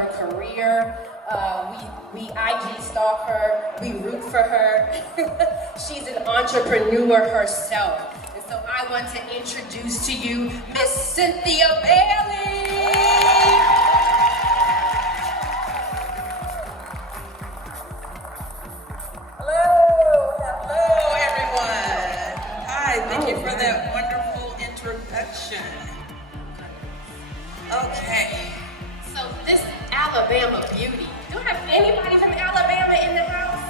her career. We IG stalk her, we root for her. She's an entrepreneur herself. And so I want to introduce to you Miss Cynthia Bailey. Hello everyone. Hi, thank you for that wonderful introduction. Okay. So this Alabama beauty. Do I have anybody from Alabama in the house?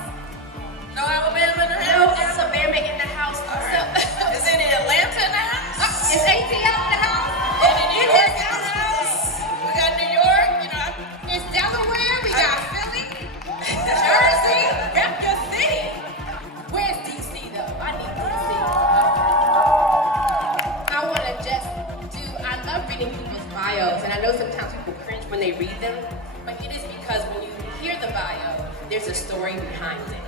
No Alabama in the No house? Alabama in the house. All right. Is any Atlanta in the house? Is ATL in the house? Any New York in the house? We got New York, It's Delaware, we got Philly, Jersey, Memphis City. Where's DC though? I need DC. I want to I love reading people's bios, and I know sometimes people cringe when they read them, but it is because when you hear the bio, there's a story behind it,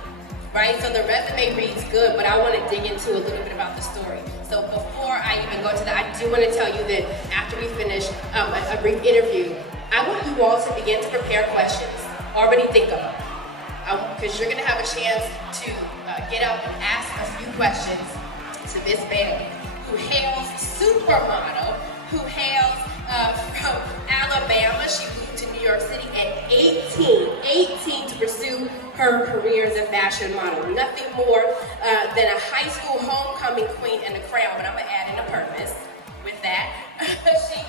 right? So the resume reads good, but I want to dig into a little bit about the story. So before I even go to that, I do want to tell you that after we finish a brief interview, I want you all to begin to prepare questions. Already think of them. Because you're going to have a chance to get up and ask a few questions to Miss Bailey, who hails supermodel, who hails from Alabama. She moved to New York City at 18 to pursue her career as a fashion model. Nothing more than a high school homecoming queen and a crown, but I'm going to add in a purpose with that. She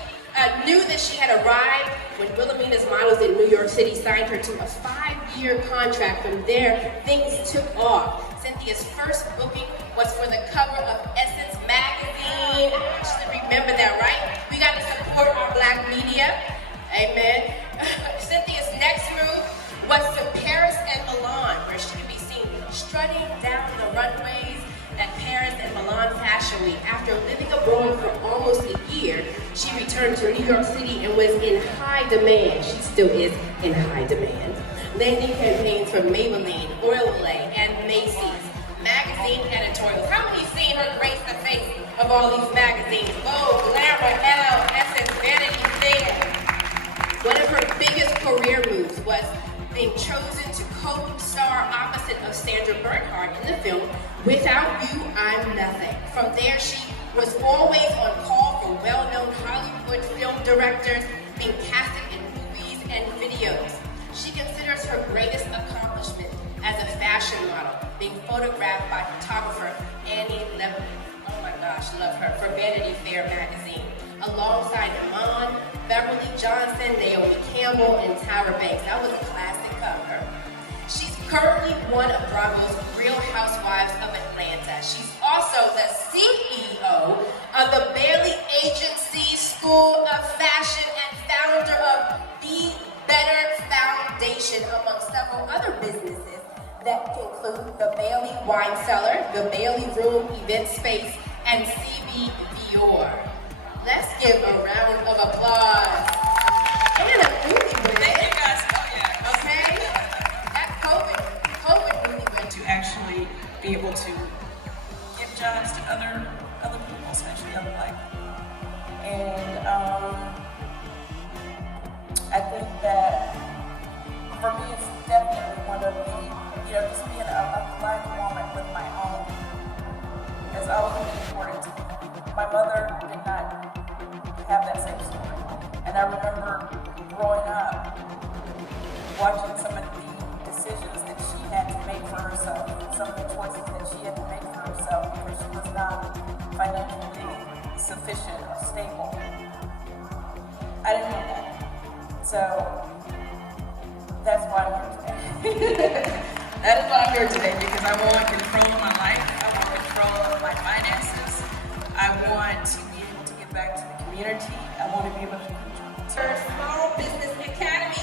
knew that she had arrived when Wilhelmina's Models in New York City signed her to a 5-year contract. From there, things took off. Cynthia's first booking was for the cover of Essence magazine. I actually remember that, right? We got to support our Black media. Amen. Cynthia's next move was to Paris and Milan, where she could be seen strutting down the runways at Paris and Milan Fashion Week. After living abroad for almost a year, she returned to New York City and was in high demand. She still is in high demand. Landing campaigns for Maybelline, Oil-Olay, and Macy's. Magazine editorials. How many seen her grace the face of all these magazines? Vogue, Glamour, Elle, Essence, Vanity Fair. One of her biggest career moves was being chosen to co-star opposite of Sandra Bernhard in the film Without You, I'm Nothing. From there, she was always on call for well-known Hollywood film directors, being casted in movies and videos. She considers her greatest accomplishment as a fashion model, being photographed by photographer Annie Leibovitz. Oh my gosh, love her, for Vanity Fair magazine. Alongside Iman, Beverly Johnson, Naomi Campbell, and Tyra Banks. That was a classic cover. She's currently one of Bravo's Real Housewives of Atlanta. She's also the CEO of the Bailey Agency School of Fashion and founder of The Better Foundation, among several other businesses that include the Bailey Wine Cellar, the Bailey Room Event Space, and CB Dior. Let's give a round of applause. And a movie with Thank it. you guys. Oh yeah. Okay? That COVID movie went To actually be able to give jobs to other people, especially other Black people. And I think that for me it's definitely one of the, just being a Black woman with my own has always been important to me. My mother did not have that same story. And I remember growing up, watching some of the decisions that she had to make for herself, some of the choices that she had to make for herself because she was not financially sufficient or stable. I didn't know that. So that's why I'm here today. That is why I'm here today, because I want control of my life. I want control of my finances. I want to be able to give back to the community. I want to be able to her Small Business Academy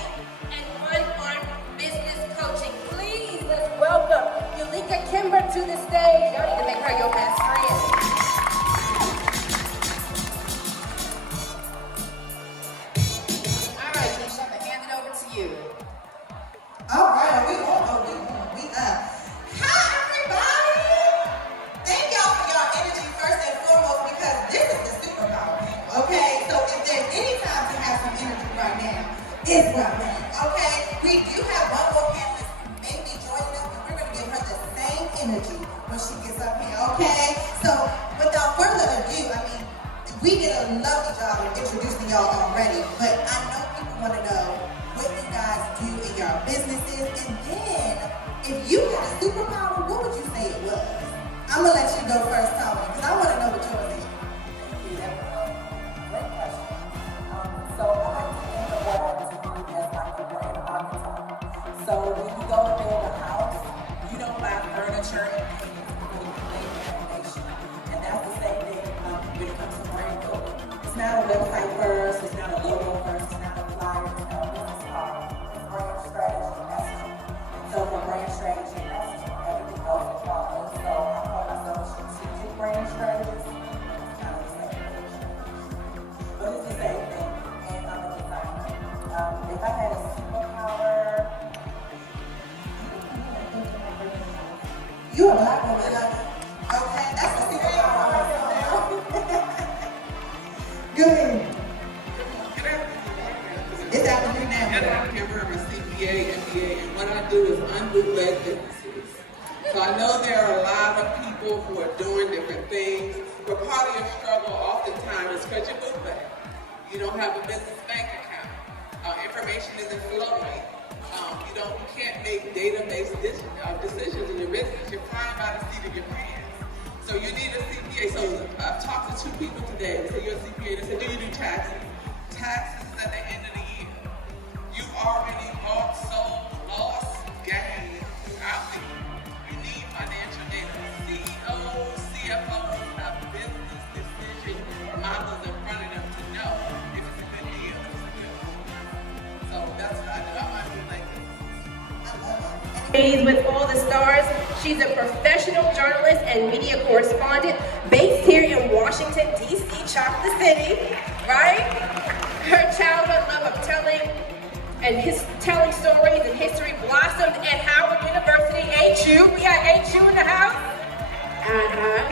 and one-on business coaching. Please, let's welcome Yulika Kimber to the stage. Y'all need to make her your best friend. All right, Keisha, I'm going to hand it over to you. All right, we up. Hi, everybody. Thank y'all for your energy first and foremost, because this is the superpower. Okay, so if there's any time to have some energy right now, it's right now. Okay? We do have one more panelist who may be joining us, and we're going to give her the same energy when she gets up here, okay? So, without further ado, I mean, we did a lovely job of introducing y'all already, but I know people want to know what you guys do in your businesses, and then, if you had a superpower, what would you say it was? I'm going to let you go first, Tommy, because I want to know what yours is. Great question. So I like to think of what I do as like a brand architect. So when you go to build a house, you don't buy furniture and paint, you lay the foundation. And that's the same thing when it comes to brand building. It's not a website first, it's not a logo first, it's not a flyer, it's not a business card. It's brand strategy and messaging. So for brand strategy and messaging, everything goes in follows. So I call myself a strategic brand strategist. It's kind of the same thing. But it's the same thing, and I'm a designer. If I had a superpower, You a black woman, okay? That's a superpower right there. Good. It's after you now. I'm a CPA, MBA, and what I do is unbootleg businesses. So I know there are a lot of people who are doing different things, but part of your struggle oftentimes is because you're bootleg. You don't have a business bank account. Information isn't flowing. You can't make database decisions in your business. You're flying by the seat of your pants. So you need a CPA. So I've talked to 2 people today. They said, you're a CPA. They said, do you do taxes? Taxes is at the end of the year. You've already bought, sold, lost, gained throughout the year. You need financial data. CEOs, CFOs have business decision models in front of them to know if it's a good deal, if it's a good one. So that's what I do. I might be like this. With all the stars. She's a professional journalist and media correspondent based here in Washington, D.C., Chocolate City, right? Her childhood love of telling stories and history blossomed at Howard University, HU. We got HU in the house.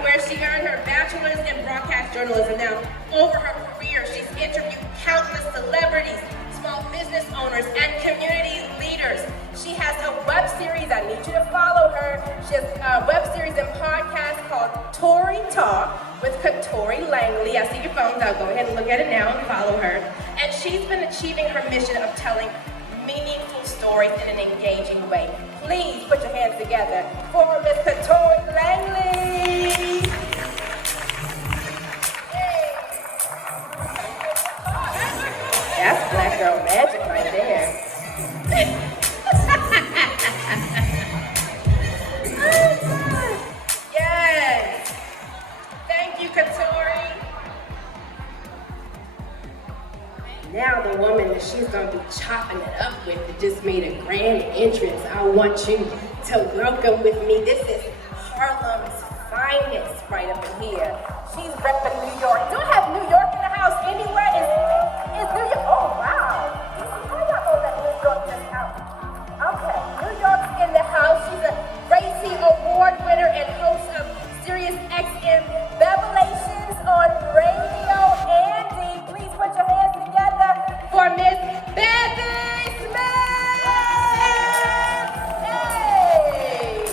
Where she earned her bachelor's in broadcast journalism. Now, over her career, she's interviewed countless celebrities, small business owners, and community leaders. She has a web series, I need you to follow her. She has a web series and podcast called Tori Talk with Katori Langley. I see your phones, I'll go ahead and look at it now and follow her. And she's been achieving her mission of telling meaningful stories in an engaging way. Please put your hands together for Miss Katori Langley. That's Black Girl Magic right there. Yes. Thank you, Katori. Now the woman that she's going to be chopping it up with that just made a grand entrance, I want you to welcome with me. This is Harlem's finest right up in here. She's repping New York. Do I have New York in the house anywhere? Is New York? Oh, wow. How y'all know that New York just out? Okay, New York's in the house. She's a Gracie Award winner and host of Sirius XM Revelations on Radio Andy. Please put your hands together for Miss Bevy Smith. Hey!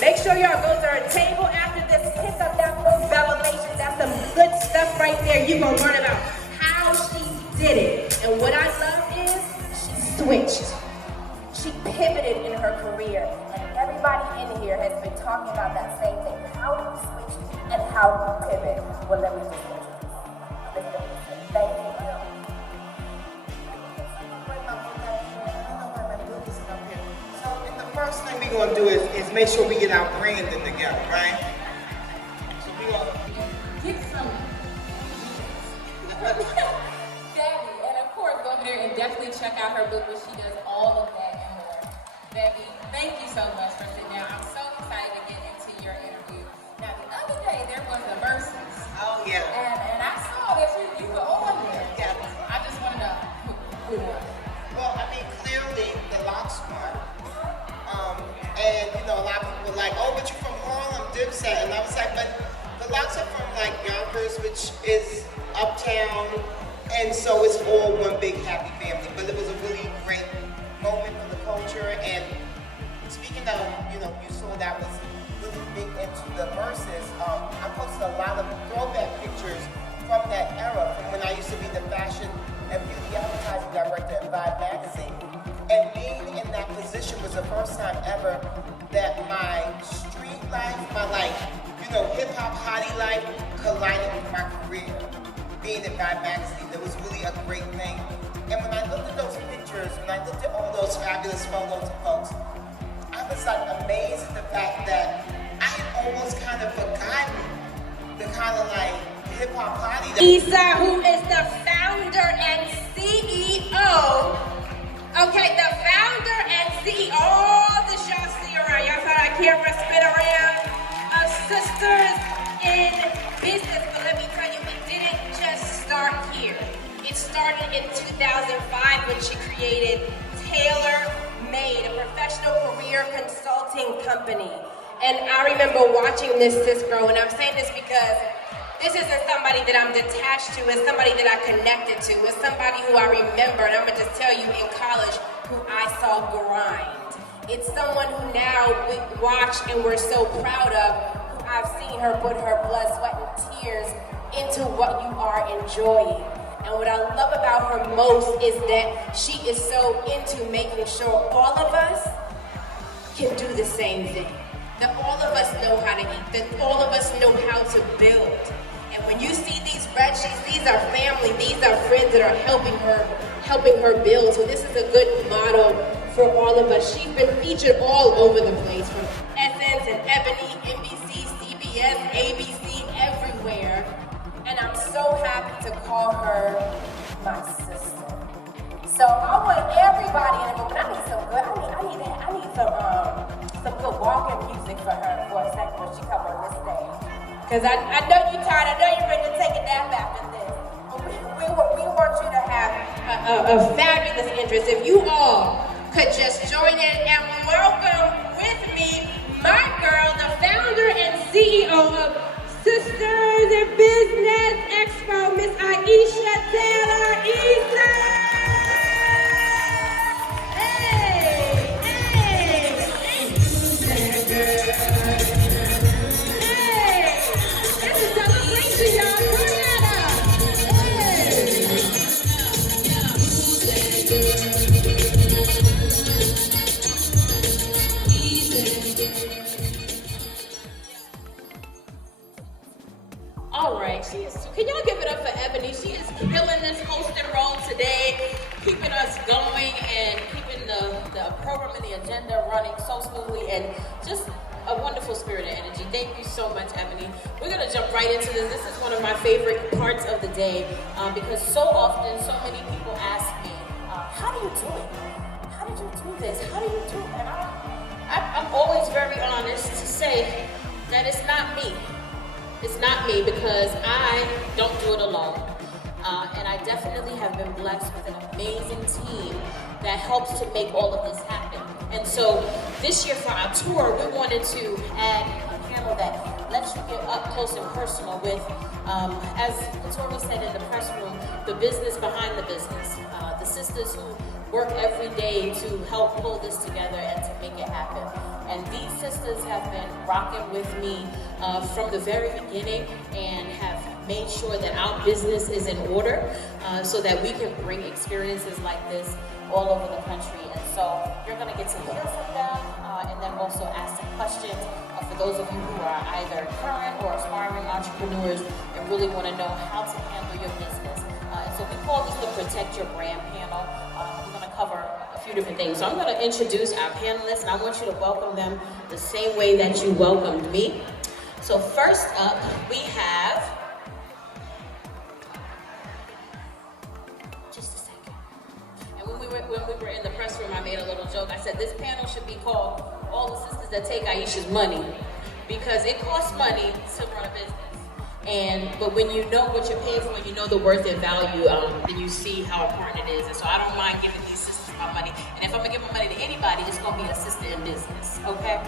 Make sure y'all go to her table after this. Pick up that book, Revelations. That's some good stuff right there. You're going to learn about how she did it. And what I love is she switched. She pivoted in her career. And everybody in here has been talking about that same thing. How do you switch and how do you pivot? Well, let me just introduce you. Thank you. So the first thing we're going to do is make sure we get our branding together, right? So we going to Get some. Debbie, and of course, go over there and definitely check out her book where she does all of that and more. Debbie, thank you so much for sitting down. I'm so excited to get into your interview. Now, the other day, there was a versus. Oh, yeah. And I saw that you were on there. Yeah. I just want to know who won. Well, I mean, clearly the Locks won. And, you know, a lot of people were like, oh, but you're from Harlem, Dipset. And I was like, but the Locks are from, like, Yonkers, which is uptown. And so it's all one big happy family. But it was a really great moment for the culture. And speaking of, you know, you saw that was really big into the verses. I posted a lot of throwback pictures from that era, from when I used to be the fashion and beauty advertising director at Vibe magazine. And being in that position was the first time ever that my street life, my like, you know, hip hop hottie life collided with my career. Being in Vibe magazine, that was really a great thing. And when I looked at those pictures, when I looked at all those fabulous photos of folks, I was like amazed at the fact that I had almost kind of forgotten the kind of like hip hop hottie. Isa, who is the founder and CEO. Okay, the founder and CEO. All the y'all see around. Y'all saw that camera spin around. Of Sisters in Business. But let me tell you, it didn't just start here. It started in 2005 when she created Tailor Made, a professional career consulting company. And I remember watching this sis grow, and I'm saying this because this isn't somebody that I'm detached to, it's somebody that I connected to, it's somebody who I remember, and I'm gonna just tell you in college who I saw grind. It's someone who now we watch and we're so proud of, who I've seen her put her blood, sweat, and tears into what you are enjoying. And what I love about her most is that she is so into making sure all of us can do the same thing. That all of us know how to eat, that all of us know how to build. And when you see these spreadsheets, these are family, these are friends that are helping her build. So this is a good model for all of us. She's been featured all over the place, from Essence and Ebony, NBC, CBS, ABC, everywhere. And I'm so happy to call her my sister. So I want everybody in the room, and I need some good, I need some good walking music for her for a second when she comes on this stage. Because I know you're tired, I know you're ready to take a nap after this. But we want you to have a fabulous interest. If you all could just join in and welcome with me my girl, the founder and CEO of Sisters in Business Expo, Miss Aisha Taylor Easton. Can y'all give it up for Ebony? She is killing this hosting role today, keeping us going and keeping the program and the agenda running so smoothly, and just a wonderful spirit and energy. Thank you so much, Ebony. We're gonna jump right into this. This is one of my favorite parts of the day because so often, so many people ask me, how do you do it? How did you do this? How do you do it? And I'm always very honest to say that it's not me. It's not me because I don't do it alone. And I definitely have been blessed with an amazing team that helps to make all of this happen. And so this year for our tour, we wanted to add a panel that lets you get up close and personal with, as Tori said in the press room, the business behind the business. The sisters who work every day to help pull this together and to make it happen. And these sisters have been rocking with me from the very beginning and have made sure that our business is in order so that we can bring experiences like this all over the country. And so you're going to get to hear from them and then also ask some questions for those of you who are either current or aspiring entrepreneurs and really want to know how to handle your business. And so we call this the Protect Your Brand panel. We're going to cover a few different things. So I'm going to introduce our panelists, and I want you to welcome them the same way that you welcomed me. So first up, we have, just a second. And when we were in the press room, I made a little joke. I said this panel should be called All the Sisters That Take Aisha's Money, because it costs money to run a business. But when you know what you're paying for, when you know the worth and value, then you see how important it is. And so I don't mind giving these sisters my money. And if I'm gonna give my money to anybody, it's gonna be a sister in business, okay?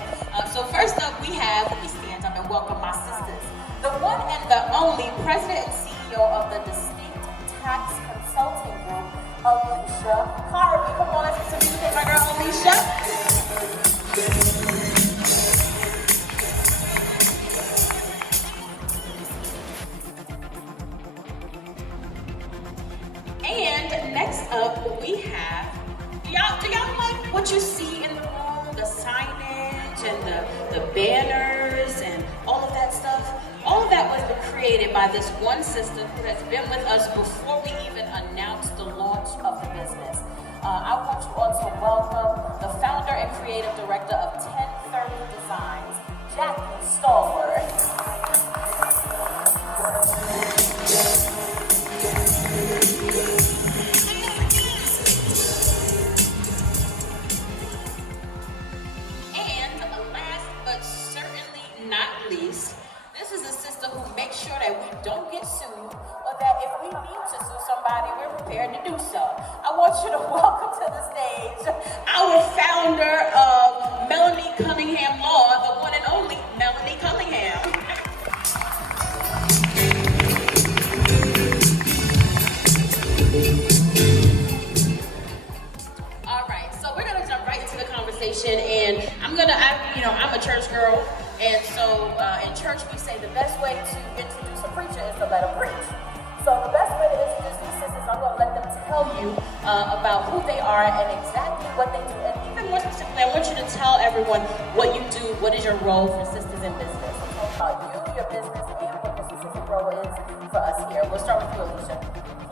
So first up, we have, let me stand up and welcome my sisters. The one and the only president and CEO of the Distinct Tax Alicia Harvey. Come on, let's get some music for my girl Alicia. And next up, we have, do y'all like what you see in the room? The signage and the banners and all of that stuff? All of that was created by this one sister who has been with us before we even announced the launch of the business. I want you all to welcome the founder and creative director of 1030 Designs, Jackie Stallworth. Not least, this is a sister who makes sure that we don't get sued, or that if we need to sue somebody, we're prepared to do so. I want you to welcome to the stage our founder of Melanie Cunningham Law, the one and only Melanie Cunningham. All right, so we're gonna jump right into the conversation, and I'm a church girl. And so in church we say the best way to introduce a preacher is to let him preach. So the best way to introduce these sisters, I'm going to let them tell you about who they are and exactly what they do. And even more specifically, I want you to tell everyone what you do, what is your role for Sisters in Business. So tell about you, your business, and what your specific role is for us here. We'll start with you, Alicia.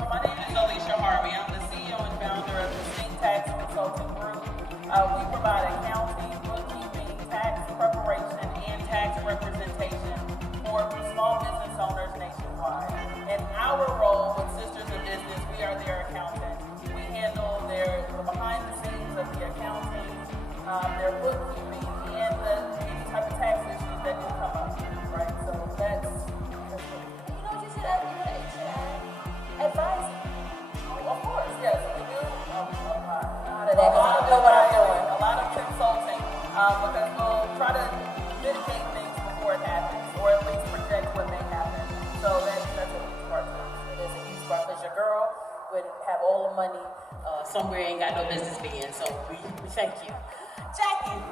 So my name is Alicia Harvey. I'm the CEO and founder of the Sistahs Consulting Group. We provide accounting, bookkeeping, tax preparation, and tax representation for small business owners nationwide. And our role with Sisters in Business, we are their accountant. We handle the behind the scenes of the accounting, their bookkeeping, and any type of tax issues that do come up. Right? So that's what You know what you said? Advising. of course, yes, we do. Out of that, 'cause I don't know what I'm doing. A lot of consulting, because we'll try to mitigate things before it happens, or at least project what may happen. So that's a huge part of it. It is a huge part because your girl would have all the money somewhere ain't got no business being. So we thank you. Jackie.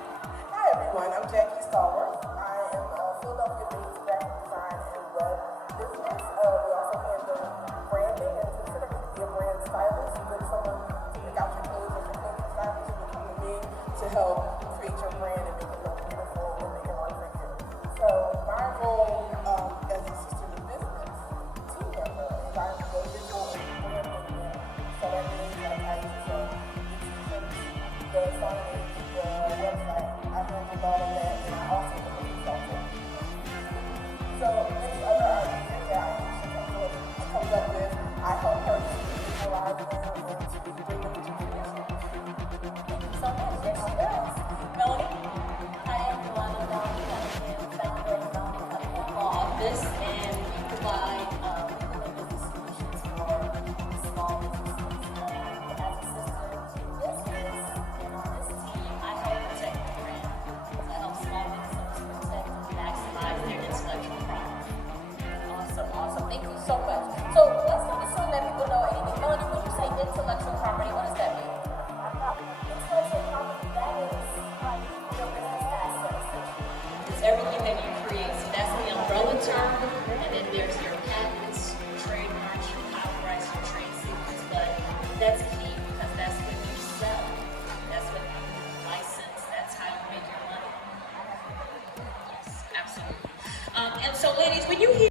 Hi everyone, I'm Jackie Stallworth. I am Philadelphia-based graphic design and web business. We also handle branding and consider me to be a brand stylist. You're someone to pick out your clothes as your clothing stylist, you can come to me to help create your brand and make it look beautiful and make it work for you. So my role as a sister in business team member is I'm the visual and branding manager. So that means that I use the signage, the website. I handle all of that, and I also do the consulting. So any other ideas that I comes up with, I help her to visualize them and to bring them into fruition. Thank you so much. Yes, she does. Melanie? I am Yolanda Cunningham, founder of Melanie Cunningham Law Office, and we provide legal and business solutions for small businesses. And as a sister to business, and on this team, I help protect the brand. I help small businesses protect and maximize their intellectual property. Awesome. Thank you so much. So let's not assume that people know anything. Melanie, when you say intellectual property, what does that mean? Intellectual property, that is your business assets. It's everything that you create. So that's the umbrella term. And then there's your patents, your trademarks, your copyrights, your trade secrets. But that's key because that's when you sell. That's when you license. That's how you make your money. Yes, absolutely. And so, ladies, when you hear